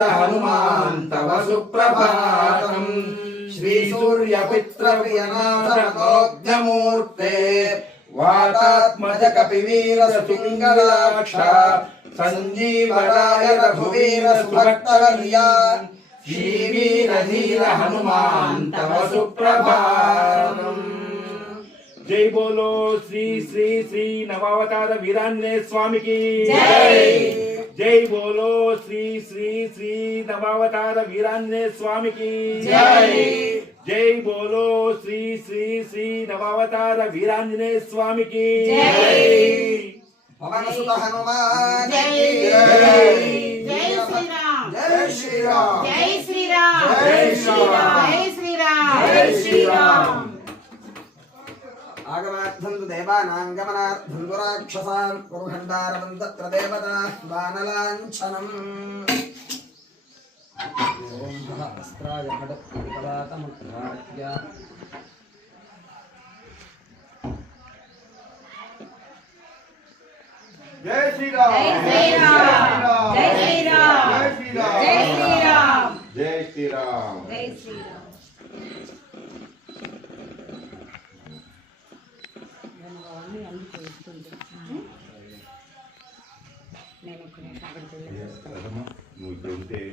हनुमान तव सुप्रभातम् श्री सूर्यपुत्र प्रियनाथ मनोज्ञमूर्ते वातात्मज कपिवीर सुपिंगलाक्ष संजीवराय रघुवीर सुभक्तवर्या श्री वीर धीर हनुमान तव सुप्रभातम्। जय बोलो श्री श्री श्री नवावतार वीरांजनेय स्वामी की जय। जय बोलो श्री श्री श्री नवावतार वीरांजनेय स्वामी की जय। जय बोलो श्री श्री श्री नवावतार वीरांजनेय स्वामी की जय। पवन सुत हनुमान जय। जय श्री राम। जय श्री राम। जय श्री राम। जय श्री राम। जय श्री राम। जय श्री राम। आगमार्थं देवानां गमनार्थं दुराक्षसां कुरुखण्डारवं तत्र देवता वानलाञ्छनम् ॐ हः अस्त्राय खड्गपलातमुद्घाट्य जय श्री राम। जय श्री राम। जय श्री राम। जय श्री राम। जय श्री राम। जय श्री राम। जय श्री राम। నేను ఇక్కడ